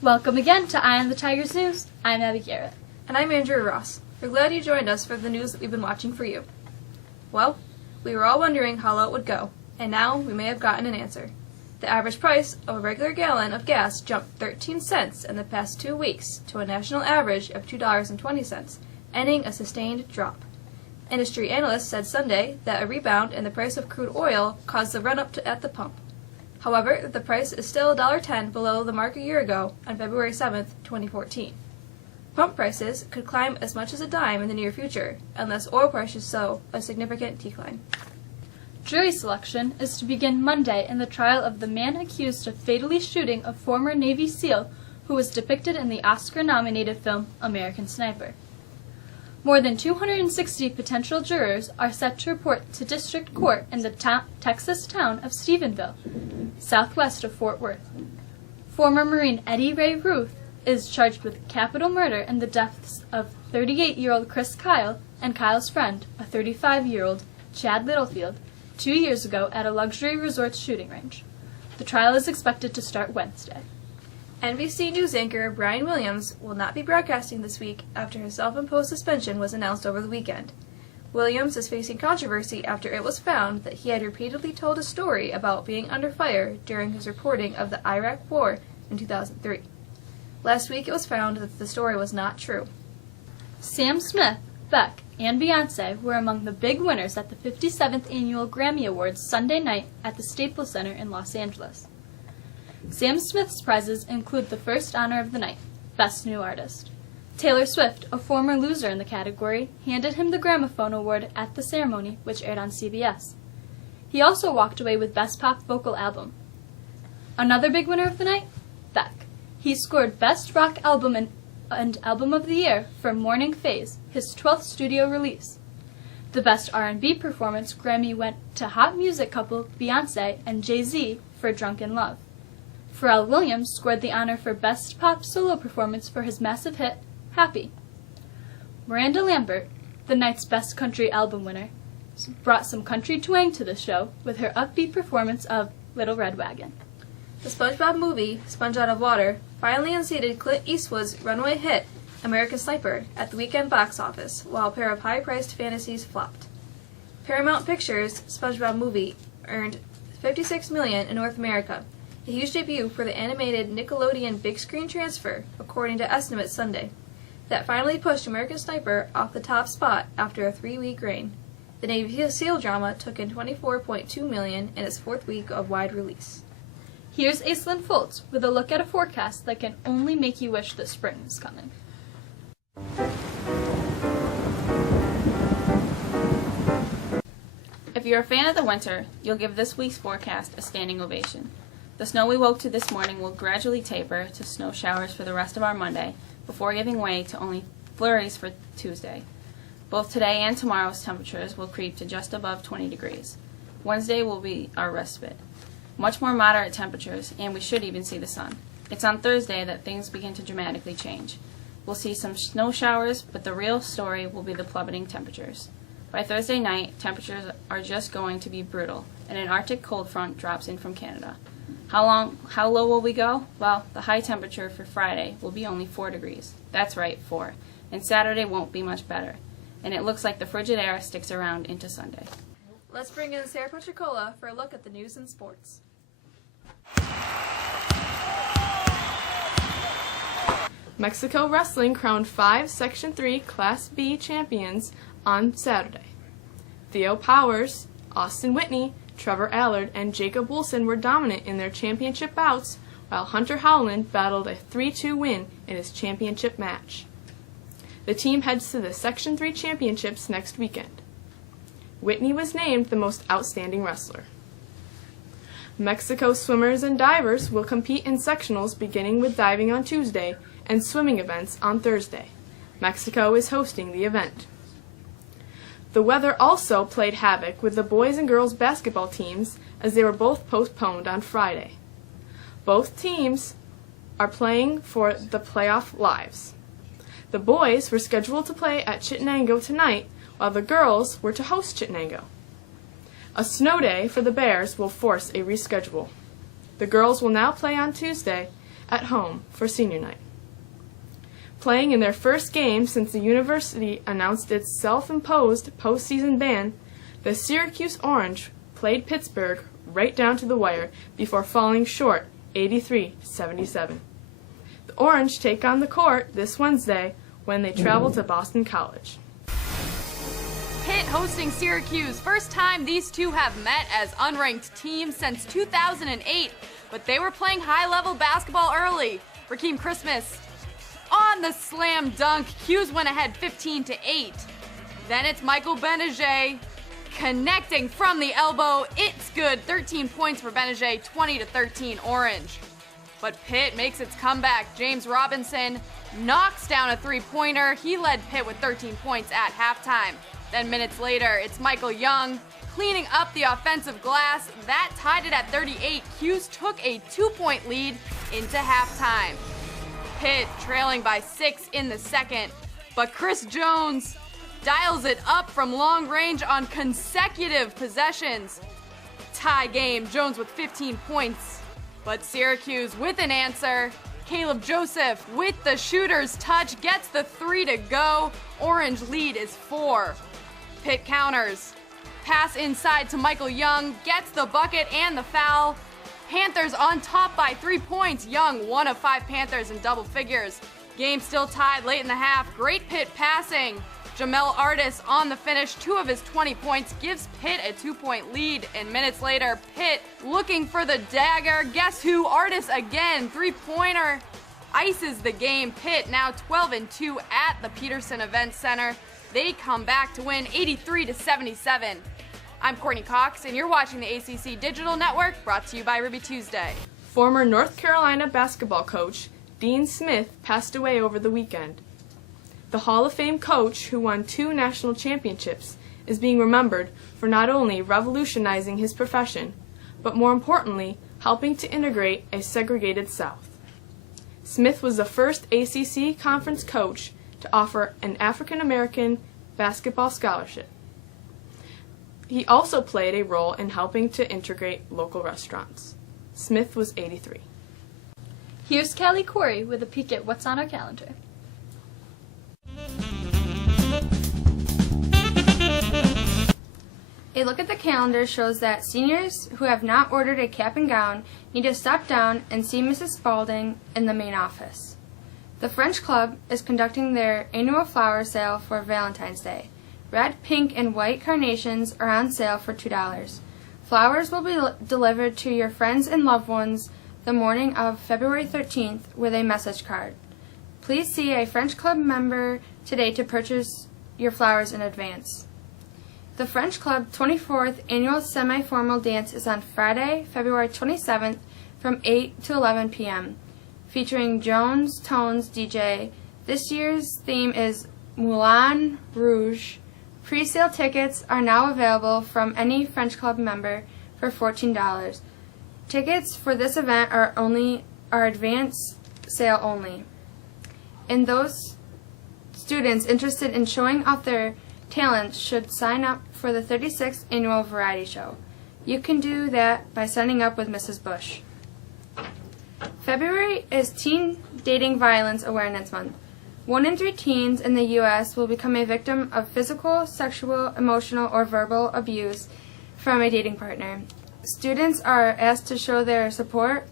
Welcome again to Eye on the Tigers News. I'm Abby Garrett. And I'm Andrew Ross. We're glad you joined us for the news that we've been watching for you. Well, we were all wondering how low it would go, and now we may have gotten an answer. The average price of a regular gallon of gas jumped 13 cents in the past 2 weeks to a national average of $2.20, ending a sustained drop. Industry analysts said Sunday that a rebound in the price of crude oil caused the run-up at the pump. However, the price is still $1.10 below the mark a year ago on February 7, 2014. Pump prices could climb as much as a dime in the near future, unless oil prices show a significant decline. Jury selection is to begin Monday in the trial of the man accused of fatally shooting a former Navy SEAL who was depicted in the Oscar-nominated film American Sniper. More than 260 potential jurors are set to report to district court in the Texas town of Stephenville, southwest of Fort Worth. Former Marine Eddie Ray Ruth is charged with capital murder in the deaths of 38-year-old Chris Kyle and Kyle's friend, a 35-year-old Chad Littlefield, 2 years ago at a luxury resort shooting range. The trial is expected to start Wednesday. NBC News anchor Brian Williams will not be broadcasting this week after his self-imposed suspension was announced over the weekend. Williams is facing controversy after it was found that he had repeatedly told a story about being under fire during his reporting of the Iraq War in 2003. Last week it was found that the story was not true. Sam Smith, Beck, and Beyoncé were among the big winners at the 57th Annual Grammy Awards Sunday night at the Staples Center in Los Angeles. Sam Smith's prizes include the first honor of the night, Best New Artist. Taylor Swift, a former loser in the category, handed him the Gramophone Award at the ceremony, which aired on CBS. He also walked away with Best Pop Vocal Album. Another big winner of the night, Beck. He scored Best Rock Album and Album of the Year for Morning Phase, his 12th studio release. The Best R&B Performance Grammy went to hot music couple Beyoncé and Jay-Z for Drunken Love. Pharrell Williams scored the honor for Best Pop Solo Performance for his massive hit, Happy. Miranda Lambert, the night's Best Country Album winner, brought some country twang to the show with her upbeat performance of Little Red Wagon. The SpongeBob movie, Sponge Out of Water, finally unseated Clint Eastwood's runaway hit, American Sniper, at the weekend box office, while a pair of high-priced fantasies flopped. Paramount Pictures' SpongeBob movie earned $56 million in North America, a huge debut for the animated Nickelodeon big screen transfer, according to estimates Sunday. That finally pushed American Sniper off the top spot after a 3-week reign. The Navy SEAL drama took in $24.2 million in its 4th week of wide release. Here's Aislinn Foltz with a look at a forecast that can only make you wish that spring was coming. If you're a fan of the winter, you'll give this week's forecast a standing ovation. The snow we woke to this morning will gradually taper to snow showers for the rest of our Monday, before giving way to only flurries for Tuesday. Both today and tomorrow's temperatures will creep to just above 20 degrees. Wednesday will be our respite. Much more moderate temperatures, and we should even see the sun. It's on Thursday that things begin to dramatically change. We'll see some snow showers, but the real story will be the plummeting temperatures. By Thursday night, temperatures are just going to be brutal, and an Arctic cold front drops in from Canada. How low will we go? Well, the high temperature for Friday will be only 4 degrees. That's right, 4. And Saturday won't be much better. And it looks like the frigid air sticks around into Sunday. Let's bring in Sarah Petricola for a look at the news and sports. Mexico Wrestling crowned 5 Section 3 Class B champions on Saturday. Theo Powers, Austin Whitney, Trevor Allard, and Jacob Wilson were dominant in their championship bouts, while Hunter Howland battled a 3-2 win in his championship match. The team heads to the Section 3 championships next weekend. Whitney was named the most outstanding wrestler. Mexico swimmers and divers will compete in sectionals beginning with diving on Tuesday and swimming events on Thursday. Mexico is hosting the event. The weather also played havoc with the boys and girls basketball teams as they were both postponed on Friday. Both teams are playing for the playoff lives. The boys were scheduled to play at Chittenango tonight, while the girls were to host Chittenango. A snow day for the Bears will force a reschedule. The girls will now play on Tuesday at home for senior night. Playing in their first game since the university announced its self-imposed postseason ban, the Syracuse Orange played Pittsburgh right down to the wire before falling short 83-77. The Orange take on the court this Wednesday when they travel to Boston College. Pitt hosting Syracuse. First time these two have met as unranked teams since 2008, but they were playing high-level basketball early. Rakeem Christmas on the slam dunk. 'Cuse went ahead 15-8. Then it's Michael Benajay connecting from the elbow. It's good. 13 points for Benajay, 20-13 Orange. But Pitt makes its comeback. James Robinson knocks down a three-pointer. He led Pitt with 13 points at halftime. Then minutes later, it's Michael Young cleaning up the offensive glass. That tied it at 38. 'Cuse took a 2-point lead into halftime. Pitt trailing by 6 in the second, but Chris Jones dials it up from long range on consecutive possessions. Tie game, Jones with 15 points, but Syracuse with an answer. Caleb Joseph with the shooter's touch gets the 3 to go. Orange lead is 4. Pitt counters. Pass inside to Michael Young, gets the bucket and the foul. Panthers on top by 3 points. Young, 1 of 5 Panthers in double figures. Game still tied late in the half. Great Pitt passing. Jamel Artis on the finish, 2 of his 20 points, gives Pitt a 2-point lead. And minutes later, Pitt looking for the dagger. Guess who? Artis again, 3-pointer. Ices the game. Pitt now 12-2 at the Peterson Event Center. They come back to win 83-77. I'm Courtney Cox, and you're watching the ACC Digital Network, brought to you by Ruby Tuesday. Former North Carolina basketball coach Dean Smith passed away over the weekend. The Hall of Fame coach, who won 2 national championships, is being remembered for not only revolutionizing his profession, but more importantly, helping to integrate a segregated South. Smith was the first ACC conference coach to offer an African American basketball scholarship. He also played a role in helping to integrate local restaurants. Smith was 83. Here's Callie Corey with a peek at what's on our calendar. A look at the calendar shows that seniors who have not ordered a cap and gown need to stop down and see Mrs. Spaulding in the main office. The French Club is conducting their annual flower sale for Valentine's Day. Red, pink, and white carnations are on sale for $2. Flowers will be delivered to your friends and loved ones the morning of February 13th with a message card. Please see a French Club member today to purchase your flowers in advance. The French Club 24th Annual Semi-Formal Dance is on Friday, February 27th from 8 to 11 p.m. featuring Jones Tones DJ. This year's theme is Moulin Rouge. Pre-sale tickets are now available from any French Club member for $14. Tickets for this event are advance sale only. And those students interested in showing off their talents should sign up for the 36th Annual Variety Show. You can do that by signing up with Mrs. Bush. February is Teen Dating Violence Awareness Month. 1 in 3 teens in the U.S. will become a victim of physical, sexual, emotional, or verbal abuse from a dating partner. Students are asked to show their support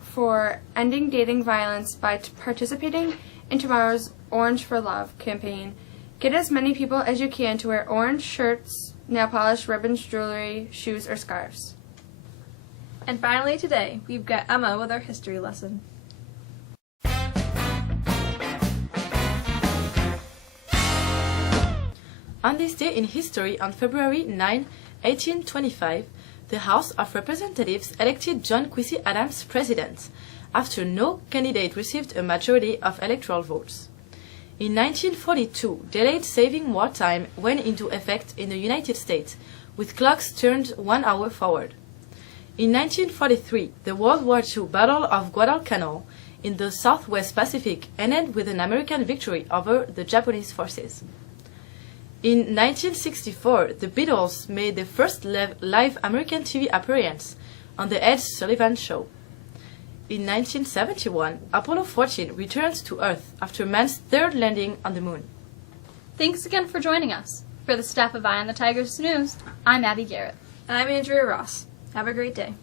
for ending dating violence by participating in tomorrow's Orange for Love campaign. Get as many people as you can to wear orange shirts, nail polish, ribbons, jewelry, shoes, or scarves. And finally today, we've got Emma with our history lesson. On this day in history, on February 9, 1825, the House of Representatives elected John Quincy Adams president, after no candidate received a majority of electoral votes. In 1942, daylight saving wartime went into effect in the United States, with clocks turned 1 hour forward. In 1943, the World War II Battle of Guadalcanal in the Southwest Pacific ended with an American victory over the Japanese forces. In 1964, the Beatles made their first live American TV appearance on The Ed Sullivan Show. In 1971, Apollo 14 returns to Earth after man's third landing on the moon. Thanks again for joining us. For the staff of Eye on the Tigers News, I'm Abby Garrett. And I'm Andrea Ross. Have a great day.